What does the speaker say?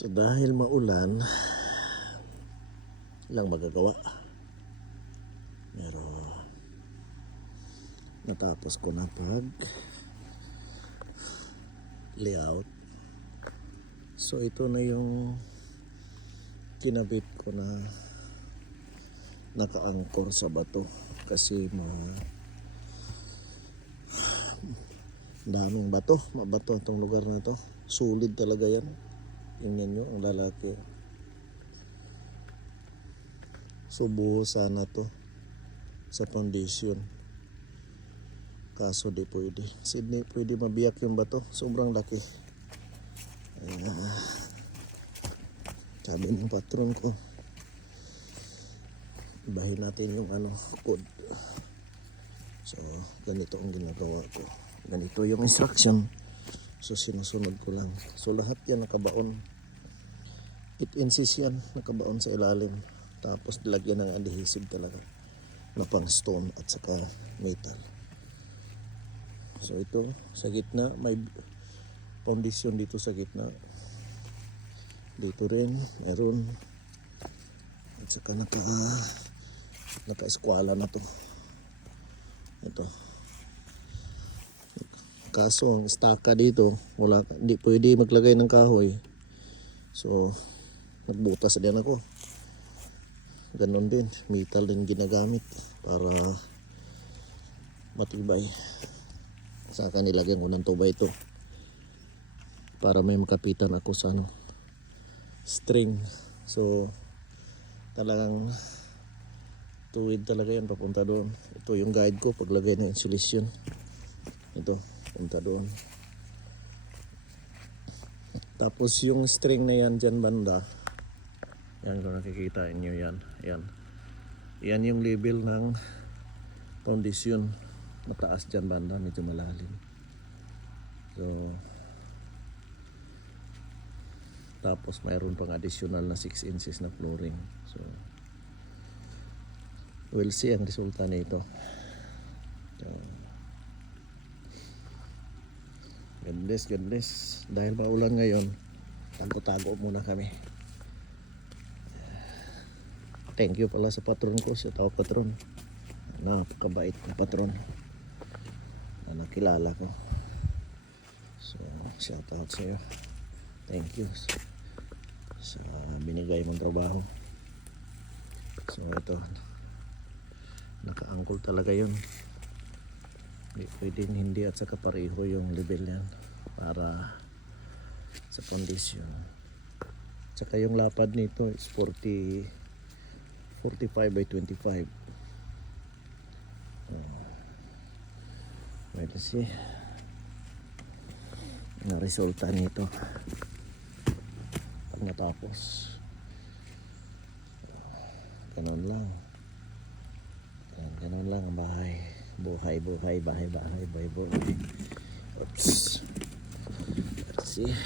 So dahil maulan, lang magagawa. Pero natapos ko na pag layout. So ito na yung kinabit ko na naka-anchor sa bato kasi daming bato, mabato itong lugar na to. Solid talaga yan. Tingnan nyo ang lalaki. Subuho sana to sa foundation, kaso di pwede. Sydney, pwede mabiyak yung bato, sobrang laki. Sabi ng patron ko, ibahin natin yung code. So ganito ang ginagawa ko, ganito yung instruction. So sinusunod ko lang. So lahat yan nakabaon, 8 inches yan nakabaon sa ilalim. Tapos lagyan ng adhesive talaga na pang stone at saka metal. So ito sa gitna, may foundation dito sa gitna. Dito rin meron. At saka naka-eskwala na to. Ito. Kaso ang staka dito, hindi pwede maglagay ng kahoy. So nagbutas din ako. Ganon din, metal din ginagamit para matibay. Saka nilagyan ko ng 2x2 para may makapitan ako sa string. So talagang tuwid talaga yan papunta doon. Ito yung guide ko paglagay ng insulation. Ito, punta doon. Tapos yung string na yan dyan banda, yan kung nakikita nyo yan. Yan yung level ng foundation. Mataas dyan banda, medyo malalim. So tapos mayroon pang additional na 6 inches na flooring. So we'll see ang resulta nito. God bless. Dahil maulan ngayon, tago-tago muna kami. Thank you pala sa patron ko, sa tao patron. Napakabait na patron na nakilala ko. So shout out sa iyo. Thank you sa binigay mong trabaho. So ito, naka-angkol talaga yun. Hindi pwedeng hindi at saka pareho yung level yan para sa foundation. Tsaka yung lapad nito is 45 by 25. Let's see na resulta nito pag natapos. Ganun lang ang buhay. Oops. Let's see.